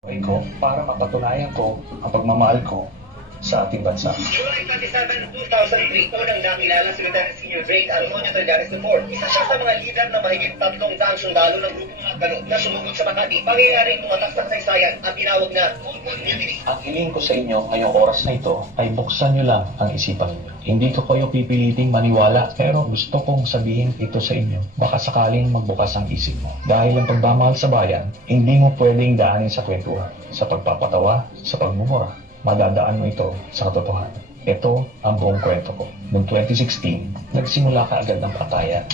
Ko para mapatunayan ko ang pagmamahal ko sa ating bansa. July 27, 2003, unang nakilala si Lieutenant Senior Grade Antonio Trillanes IV. Isa siya sa mga lider na mahigit 300 sundalo ng grupong Magano na sumugod sa Makati. Pangyayaring tumatak sa kasaysayan ang tinawag na Mulmul Mutiny. Ang hiling ko sa inyo ngayong oras na ito ay buksan nyo lang ang isipan niyo. Hindi ko kayo pipiliting maniwala, pero gusto kong sabihin ito sa inyo. Baka sakaling magbukas ang isip mo. Dahil ang pagmamahal sa bayan, hindi mo pwedeng daanin sa kwentuhan, sa pagpapatawa, sa pagmumura. Madadaan mo ito sa katotohanan. Ito ang buong kwento ko. Noong 2016, nagsimula ka agad ng patayan.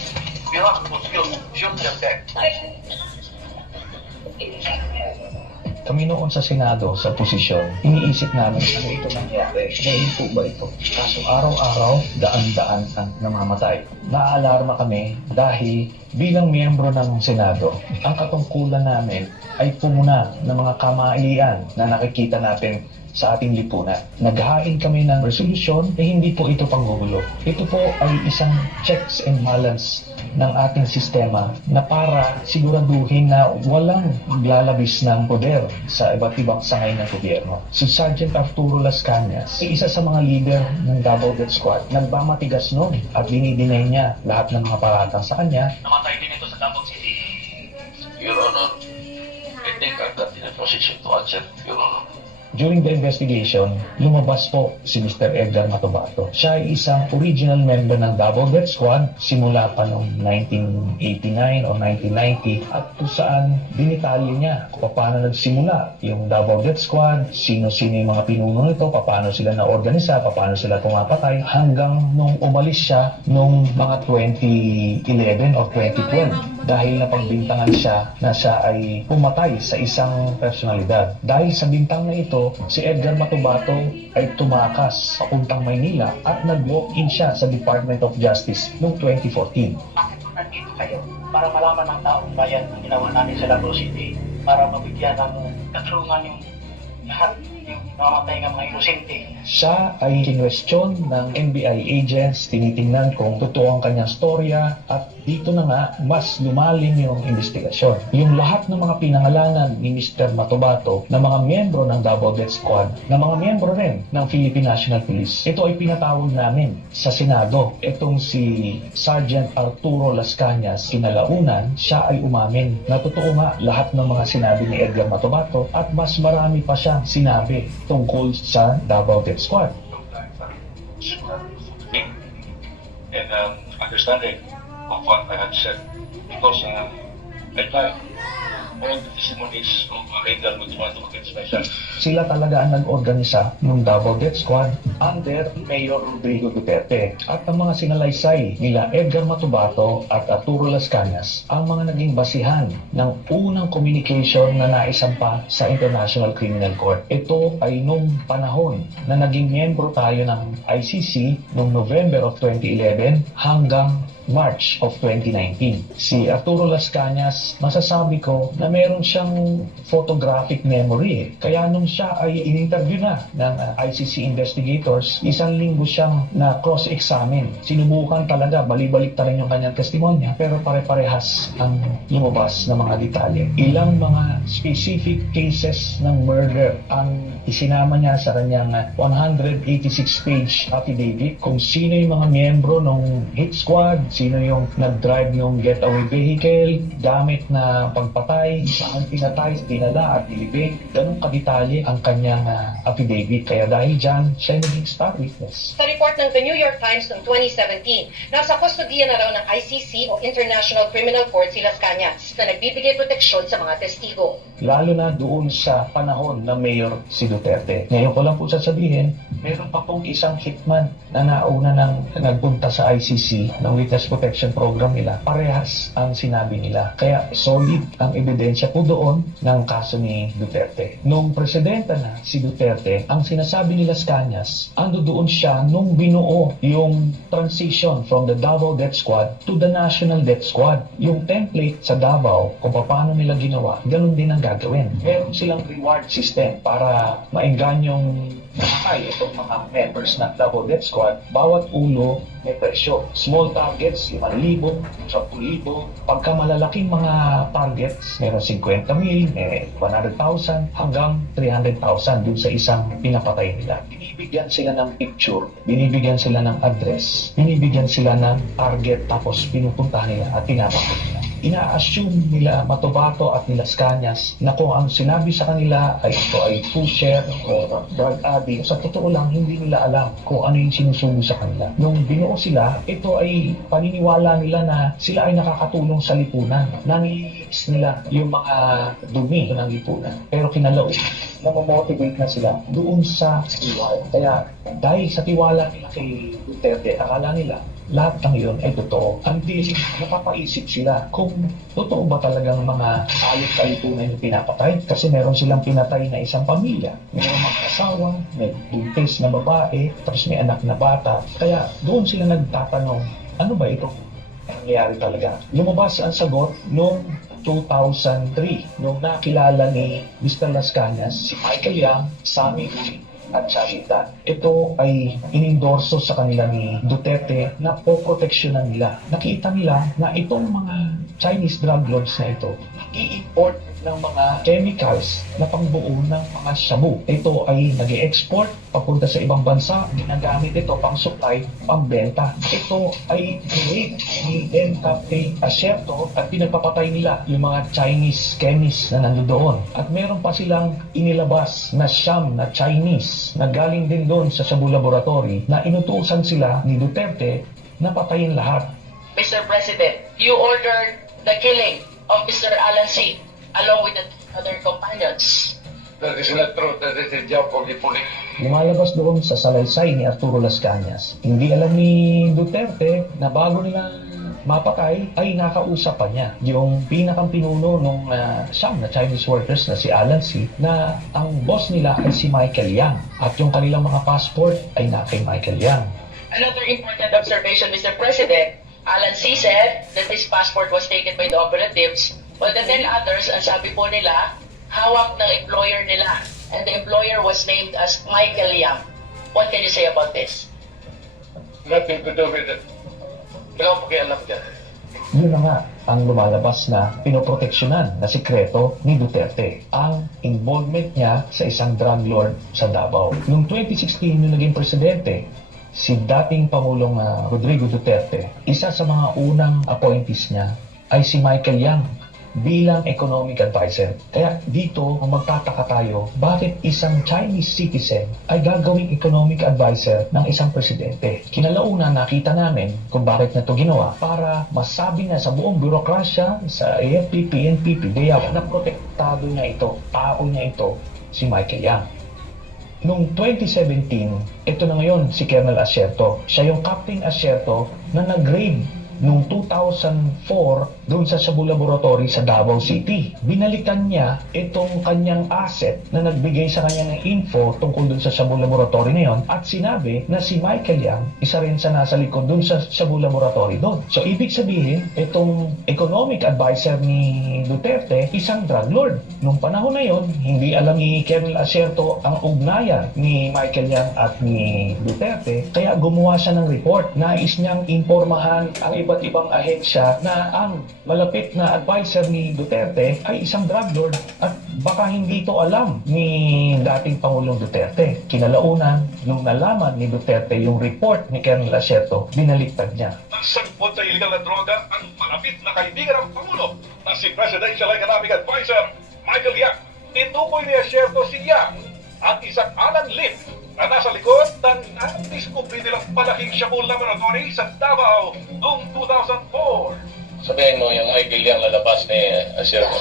Kami noon sa Senado, sa posisyon, iniisip namin ano ito nangyari. Nahinto ba ito? Kaso araw-araw, daan-daan ang namamatay. Naaalarma kami dahil bilang miyembro ng Senado, ang katungkulan namin ay pumuna ng mga kamalian na nakikita natin sa ating lipunan. Naghain kami ng resolusyon na hindi po ito panggugulo. Ito po ay isang checks and balance ng ating sistema na para siguraduhin na walang maglalabis ng poder sa iba't ibang sangay ng gobyerno. Si Sergeant Arturo Las Cañas ay isa sa mga leader ng Davao Death Squad. Nagmamatigas noon at dinidinay niya lahat ng mga paratang sa kanya. Namatay din ito sa Davao City. Your Honor, I think I've got in a position to answer, Your Honor. During the investigation, lumabas po si Mr. Edgar Matubato. Siya ay isang original member ng Davao Death Squad simula pa noong 1989 o 1990 at kung saan dinitalye niya kung paano nagsimula yung Davao Death Squad, sino-sino yung mga pinuno nito, paano sila na-organisa, paano sila pumapatay hanggang nung umalis siya nung mga 2011 o 2012 dahil napagbintangan siya na siya ay pumatay sa isang personalidad. Dahil sa bintang na ito, si Edgar Matubato ay tumakas papuntang Maynila at nag-walk-in siya sa Department of Justice noong 2014. Bakit po nandito kayo? Para malaman ng taong bayan ang ginawa namin sa Davao City para mabigyan ng katrungan yung lahat yung namamatay ng mga inosente. Siya ay kinwestiyon ng NBI agents, tinitingnan kung totoo ang kanyang storya at dito na nga mas lumalim yung investigasyon. Yung lahat ng mga pinangalanan ni Mr. Matubato na mga miyembro ng Davao Death Squad, na mga miyembro rin ng Philippine National Police, ito ay pinatawag namin sa Senado. Itong si Sergeant Arturo Las Cañas, kinalaunan, siya ay umamin na totoo nga lahat ng mga sinabi ni Edgar Matubato at mas marami pa siyang sinabi tungkol sa Davao Death Squad. And understanding of what I had said because I tried all the testimonies of Edgar Matubato against myself. Sila talaga ang nag-organisa ng Davao Death Squad under Mayor Rodrigo Duterte. At ang mga sinalaysay nila Edgar Matubato at Arturo Las Cañas ang mga naging basihan ng unang communication na naisampa sa International Criminal Court. Ito ay nung panahon na naging miyembro tayo ng ICC noong November of 2011 hanggang March of 2019. Si Arturo Las Cañas, masasabi ko na meron siyang photographic memory. Kaya nung siya ay in-interview na ng ICC investigators, isang linggo siyang na cross-examine. Sinubukan talaga, balibalik ta rin yung kanyang testimonya, pero pare-parehas ang lumabas na mga detalye. Ilang mga specific cases ng murder ang isinama niya sa kanyang 186-page affidavit kung sino yung mga miyembro ng hit squad, sino yung nag-drive yung getaway vehicle, gamit na pagpatay, saan pinatay, dinala at nilibig. Ganun kadetalye ang kanyang affidavit. Kaya dahil dyan, siya ay naging star witness. Sa report ng The New York Times noong 2017, nasa kustodiya na raw ng ICC o International Criminal Court si Las Cañas na nagbibigay proteksyon sa mga testigo. Lalo na doon sa panahon na Mayor si Duterte. Ngayon ko lang po sasabihin, meron pa pong isang hitman na nauna nang nagpunta sa ICC ng Witness Protection Program nila. Parehas ang sinabi nila. Kaya solid ang ebidensya po doon ng kaso ni Duterte. Nung presidente na si Duterte, ang sinasabi ni Las Cañas, ando doon siya nung binuo yung transition from the Davao Death Squad to the National Death Squad. Yung template sa Davao, kung paano nila ginawa, ganun din ang gagawin. Meron silang reward system para maenganyong nakakay itong mga members ng Double Death Squad, bawat ulo may presyo. Small targets, 5,000, 10,000. Pagka malalaking mga targets, meron 50,000, may 100,000, hanggang 300,000 dun sa isang pinapatay nila. Binibigyan sila ng picture, binibigyan sila ng address, binibigyan sila ng target, tapos pinupuntahan nila at pinapatay nila. Ina-assume nila Matubato at nila Cañas na kung ang sinabi sa kanila ay ito ay pusher o drug addict. Sa totoo lang, hindi nila alam kung ano yung sinusubo sa kanila. Nung binuo sila, ito ay paniniwala nila na sila ay nakakatulong sa lipunan. Nanililis nila yung mga dumi ng lipunan. Pero kinalaw, namamotivate na sila doon sa tiwala. Kaya dahil sa tiwala nila kay Duterte, akala nila lahat ng yun ay totoo. Hindi napapaisip sila kung totoo ba talagang mga alit-alipunan yung pinapatay. Kasi meron silang pinatay na isang pamilya. Mayroong mga asawa, may buntis na babae, tapos may anak na bata. Kaya doon sila nagtatanong, ano ba ito nangyayari talaga? Lumabas ang sagot noong 2003, nung nakilala ni Mr. Las Cañas, si Michael Yang, Sammy Uy, at Charita. Ito ay inendorso sa kanila ni Duterte na poproteksyonan nila. Nakita nila na itong mga Chinese drug lords na ito, i-import ng mga chemicals na pangbuo ng mga shabu. Ito ay nag-export papunta sa ibang bansa, ginagamit ito pang supply, pang benta. Ito ay create ni NKP Asyerto at pinagpapatay nila yung mga Chinese chemists na nandoon. At meron pa silang inilabas na siyam na Chinese na galing din doon sa Shabu Laboratory na inutusan sila ni Duterte na patayin lahat. Mr. President, you ordered the killing of Mr. Alan C. along with the other companions. That is not true. That is the job of the police. Lumalabas doon sa salaysay ni Arturo Las Cañas. Hindi alam ni Duterte na bago nila mapatay ay nakausap pa niya yung pinakang pinuno nung siyam na Chinese workers na si Alan C. na ang boss nila ay si Michael Yang at yung kanilang mga passport ay na kay Michael Yang. Another important observation, Mr. President, Alan C. said that his passport was taken by the operatives, while the 10 others, ang sabi po nila, hawak ng employer nila. And the employer was named as Michael Yang. What can you say about this? Nothing to do with it. Wala akong pakialam dyan. Yun na nga ang lumalabas na pinoproteksyonan na sikreto ni Duterte. Ang involvement niya sa isang drug lord sa Davao. Noong 2016, nung naging presidente, si dating Pangulong Rodrigo Duterte, isa sa mga unang appointees niya ay si Michael Yang bilang economic advisor. Kaya dito, magtataka tayo, bakit isang Chinese citizen ay gagawing economic advisor ng isang presidente? Kinalauna nakita namin kung bakit na ito ginawa para masabi na sa buong bürokrasya, sa AFP, PNP, DEAP, na protektado niya ito, tao niya ito, si Michael Yang. Noong 2017, ito na ngayon si Colonel Asyerto. Siya yung Captain Asyerto na nag-raid noong 2004 doon sa Shabu Laboratory sa Davao City. Binalikan niya itong kanyang asset na nagbigay sa kanya ng info tungkol doon sa Shabu Laboratory na yon at sinabi na si Michael Yang isa rin sa nasa likod doon sa Shabu Laboratory doon. So ibig sabihin, itong economic advisor ni Duterte, isang drug lord. Noong panahon na yon, hindi alam ni Colonel Asyerto ang ugnayan ni Michael Yang at ni Duterte, kaya gumawa siya ng report. Nais niyang impormahan ang iba't ibang ahensya na ang malapit na advisor ni Duterte ay isang drug lord at baka hindi ito alam ni dating Pangulong Duterte. Kinalaunan, nung nalaman ni Duterte yung report ni Colonel Asyerto, binaliktad niya. Nagsagpot sa illegal na droga ang malapit na kaibigan ng Pangulo na si Presidential Economic Advisor Michael Yang. Tinukoy ni Asyerto si Yang at isang Alan Lim na nasa likod ng na-discovery nilang malaking Shabu Laboratory sa Davao noong 2004. Sabihin mo yung Michael Yang lalabas ni Asyerto.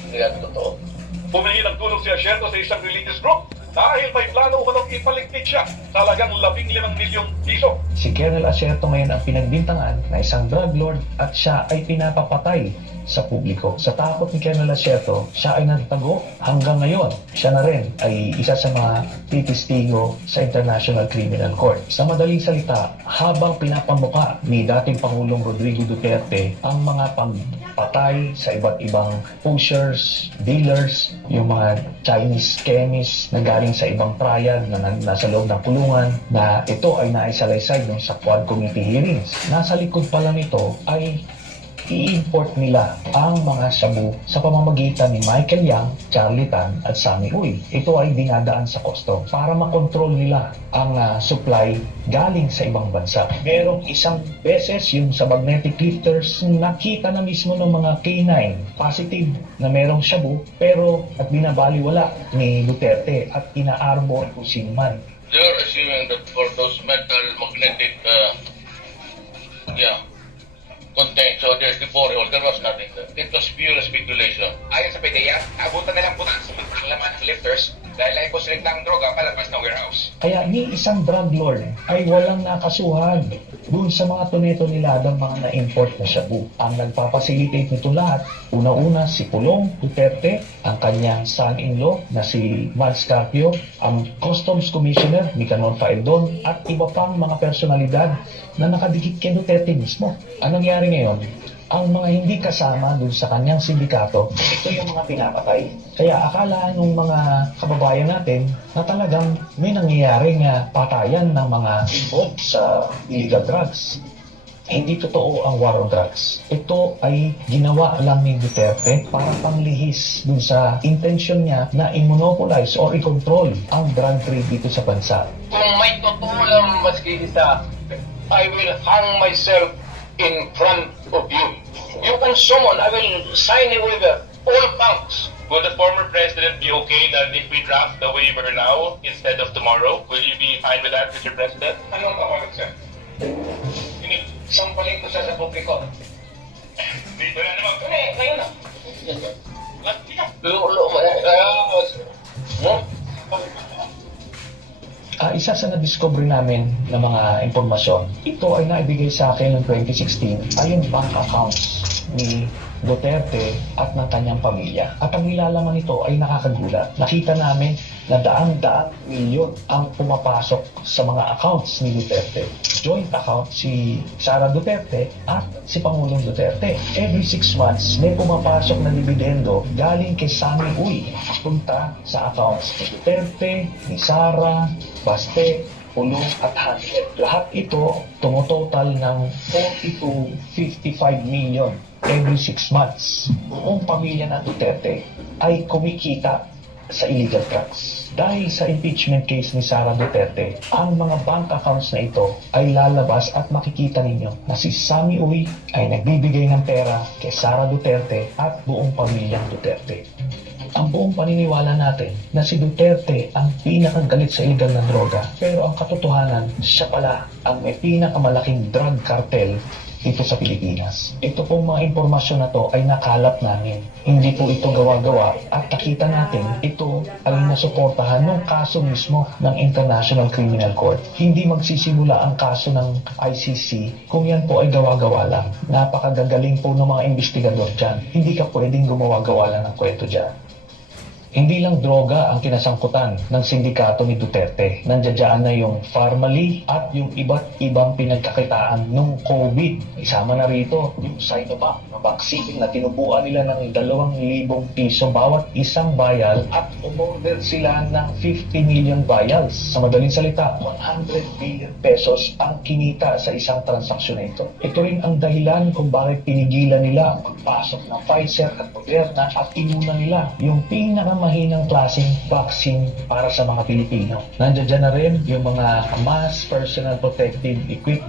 Hindi yan totoo. Pumingi ng tulong si Asyerto sa isang religious group dahil may plano umanong ipaligpit siya sa halagang 15 milyong piso. Si Colonel Asyerto ngayon ang pinagbintangan na isang drug lord at siya ay pinapapatay sa publiko. Sa takot ni Colonel Asierto, siya ay nagtago hanggang ngayon. Siya na rin ay isa sa mga titistigo sa International Criminal Court. Sa madaling salita, habang pinapamuka ni dating Pangulong Rodrigo Duterte ang mga pampatay sa iba't ibang pushers, dealers, yung mga Chinese chemists na galing sa ibang triad na nasa loob ng kulungan, na ito ay naisalaysay dun sa Quad Committee hearings. Nasa likod pala nito ay i-import nila ang mga shabu sa pamamagitan ni Michael Yang, Charlie Tan at Sammy Uy. Ito ay dinadaan sa customs para makontrol nila ang supply galing sa ibang bansa. Merong isang beses yung sa magnetic lifters, nakita na mismo ng mga K9 positive na merong shabu, pero at binabaliwala ni Duterte at ina-arbor kung sino man. You're assuming that for those metal magnetic, contained, so there's the borehole, there was nothing there. It was pure speculation. Ayon sa PDEA, abutan na lang po ang laman ng lifters dahil ay posibleng ng droga palabas ng warehouse. Kaya ni isang drug lord ay walang nakasuhan dun sa mga tuneto-niladang mga na-import na shabu. Ang nagpapasilitate nito lahat, una-una si Pulong Duterte, ang kanyang son-in-law na si Vance Carpio, ang Customs Commissioner ni Canon Faeldon, at iba pang mga personalidad na nakadikit kay Duterte mismo. Anong nangyari ngayon? Ang mga hindi kasama dun sa kanyang sindikato, ito yung mga pinapatay. Kaya akala ng mga kababayan natin na talagang may nangyayaring patayan ng mga involved sa illegal drugs. Hindi totoo ang war on drugs. Ito ay ginawa lang ni Duterte para panglihis dun sa intention niya na i-monopolize or i-control ang drug trade dito sa bansa. Kung may totoo lang maski isa, I will hang myself in front of you. You can summon, I will sign a waiver, all banks. Will the former president be okay that if we draft the waiver now instead of tomorrow? Will you be fine with that, Mr. President? Anong kawalan, sir? Sampalin ko siya sa publiko. Dito na naman. Ngayon na. Lulo mo na. Isa sa na-discover namin na mga impormasyon, ito ay naibigay sa akin noong 2016 ay yung bank accounts ni Duterte at ng kanyang pamilya. At ang nilalaman nito ay nakakagulat. Nakita namin na daang-daang milyon ang pumapasok sa mga accounts ni Duterte. Joint account si Sara Duterte at si Pangulong Duterte. Every 6 months, may pumapasok na dividendo galing kay Sammy Uy punta sa accounts ni Duterte, ni Sara, Baste, Pulong at Hanset. Lahat ito tumototal ng 40 to 55 million every 6 months. Buong pamilya ng Duterte ay kumikita sa illegal drugs. Dahil sa impeachment case ni Sara Duterte, ang mga bank accounts na ito ay lalabas at makikita ninyo na si Sammy Uy ay nagbibigay ng pera kay Sara Duterte at buong pamilyang Duterte. Ang buong paniniwala natin na si Duterte ang pinakagalit sa illegal na droga, pero ang katotohanan, siya pala ang may pinakamalaking drug cartel dito sa Pilipinas. Ito pong mga impormasyon na to ay nakalap namin. Hindi po ito gawa-gawa at nakita natin ito ay nasuportahan ng kaso mismo ng International Criminal Court. Hindi magsisimula ang kaso ng ICC kung yan po ay gawa-gawa lang. Napakagagaling po ng mga investigador dyan. Hindi ka pwedeng gumawa-gawa lang ng kwento dyan. Hindi lang droga ang kinasangkutan ng sindikato ni Duterte. Nandiyan na yung Farmally at yung iba't ibang pinagkakitaan nung COVID. Isama na rito yung Sinovac na vaccine na tinubuan nila ng 2,000 piso bawat isang vial at umorder sila ng 50 million vials. Sa madaling salita, 100 billion pesos ang kinita sa isang transaksyon na ito. Ito rin ang dahilan kung bakit pinigilan nila ang pagpasok ng Pfizer at Moderna at inuna nila yung mahinang klaseng vaccine para sa mga Pilipino. Nandiyan na rin yung mga mass personal protective equipment